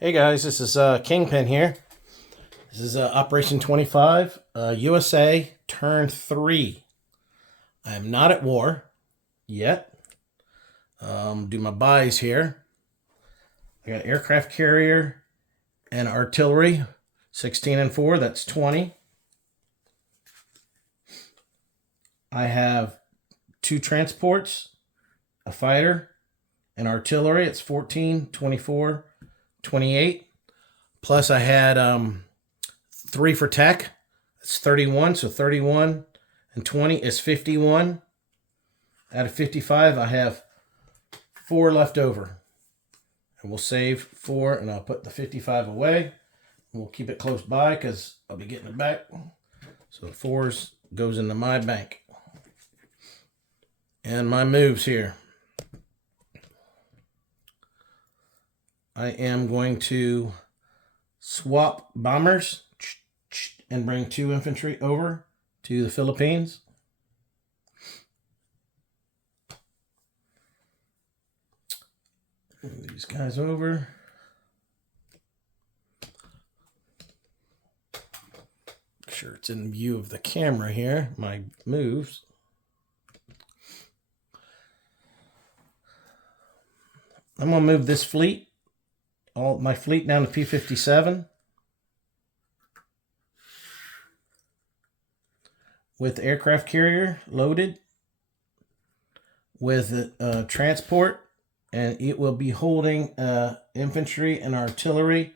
Hey guys, this is Kingpin here. This is Operation 25, USA Turn 3. I am not at war yet. Do my buys here. I got aircraft carrier and artillery, 16 and 4, that's 20. I have two transports, a fighter, and artillery, it's 14, 24, 28. Plus I had three for tech. It's 31, so 31 and 20 is 51. Out of 55, I have 4 left over. And we'll save 4, and I'll put the 55 away. We'll keep it close by because I'll be getting it back. So the 4s goes into my bank. And my moves here. I am going to swap bombers and bring 2 infantry over to the Philippines. Move these guys over. Make sure it's in view of the camera here, my moves. I'm going to move this fleet, all my fleet down to P-57 with aircraft carrier loaded with transport, and it will be holding infantry and artillery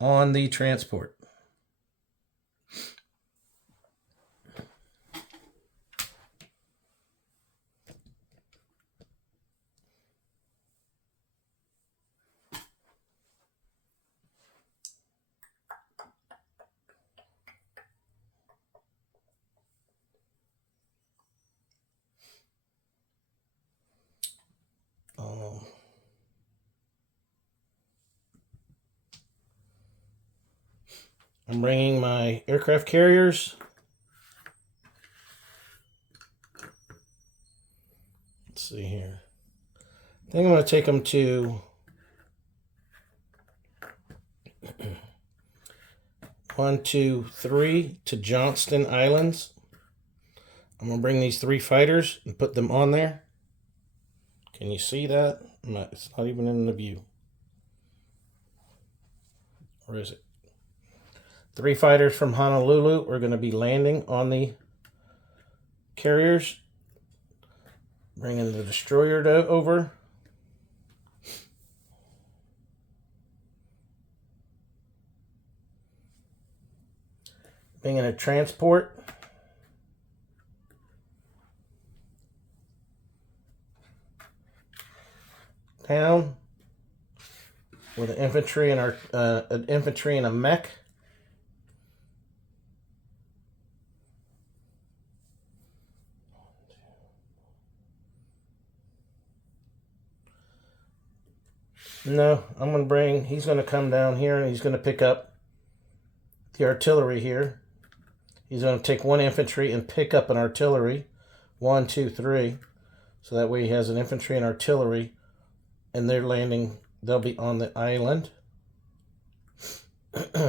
on the transport. I'm bringing my aircraft carriers. Let's see here. I think I'm going to take them to 1, 2, 3 to Johnston Islands. I'm going to bring these 3 fighters and put them on there. Can you see that? It's not even in the view. Or is it? 3 fighters from Honolulu are going to be landing on the carriers. Bringing the destroyer over. Bringing a transport. Down with an infantry and an infantry and a mech. No, I'm going to bring, he's going to come down here and he's going to pick up the artillery here. He's going to take 1 infantry and pick up an artillery. 1, 2, 3. So that way he has an infantry and artillery, and they're landing, they'll be on the island. That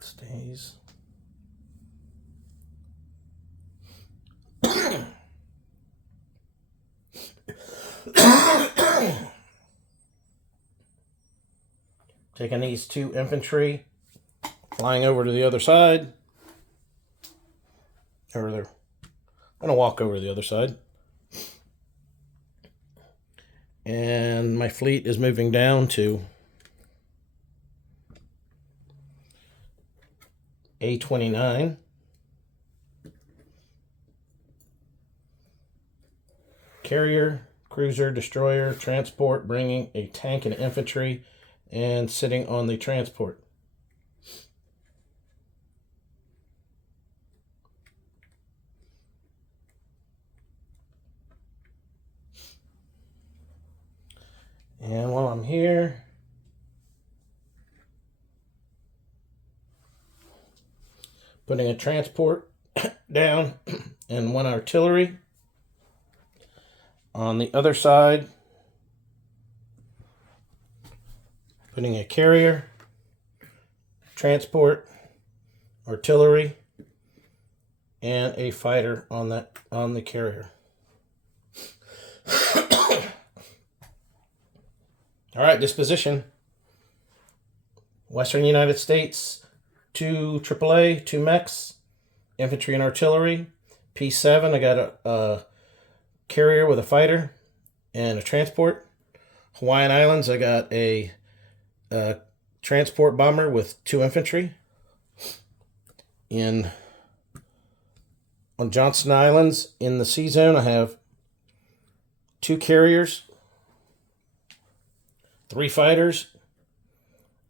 stays. Taking these 2 infantry, flying over to the other side. Or they're going to walk over to the other side. And my fleet is moving down to A-29. Carrier, cruiser, destroyer, transport, bringing a tank and infantry, and sitting on the transport. And while I'm here, Putting a transport down and 1 artillery. On the other side, putting a carrier, transport, artillery, and a fighter on the carrier. All right, disposition. Western United States, 2 AAA, 2 mechs, infantry and artillery. P7, I got a carrier with a fighter and a transport. Hawaiian Islands, I got a transport bomber with 2 infantry. On Johnston Islands, in the C zone, I have 2 carriers, 3 fighters,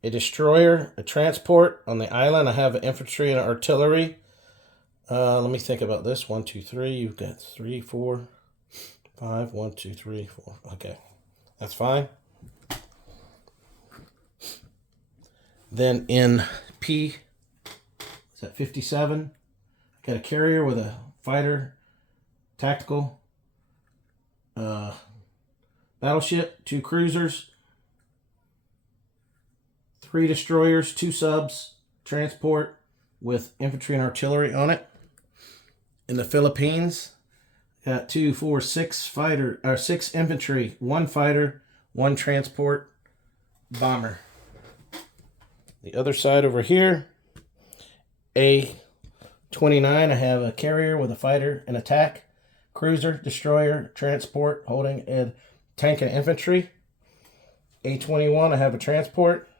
a destroyer, a transport. On the island, I have an infantry and artillery. Let me think about this. 1, 2, 3. You've got 3, 4, 5. 1, 2, 3, 4. Okay, that's fine. Then in P, is that 57? Got a carrier with a fighter, tactical, battleship, 2 cruisers, 3 destroyers, 2 subs, transport with infantry and artillery on it. In the Philippines, got 2, 4, 6 6 infantry, 1 fighter, 1 transport bomber. The other side over here, A29, I have a carrier with a fighter and attack, cruiser, destroyer, transport, holding a tank and infantry. A21, I have a transport.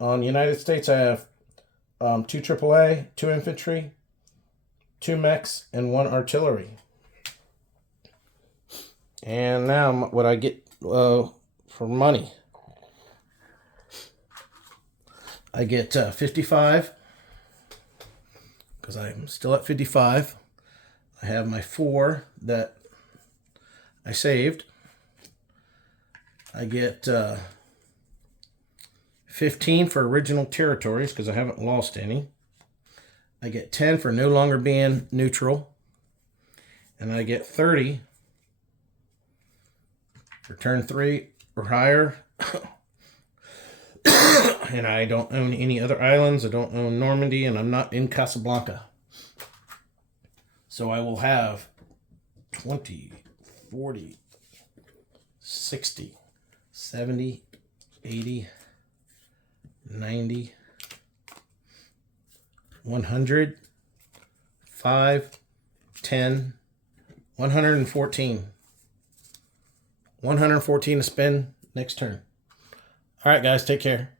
On the United States, I have 2 AAA, 2 infantry, 2 mechs, and 1 artillery. And now what I get for money. I get 55, because I'm still at 55. I have my 4 that I saved. I get 15 for original territories, because I haven't lost any. I get 10 for no longer being neutral. And I get 30 for turn 3 or higher. And I don't own any other islands. I don't own Normandy, and I'm not in Casablanca. So I will have 20, 40, 60, 70, 80, 90, 100, 5, 10, 114. 114 to spend next turn. All right, guys, take care.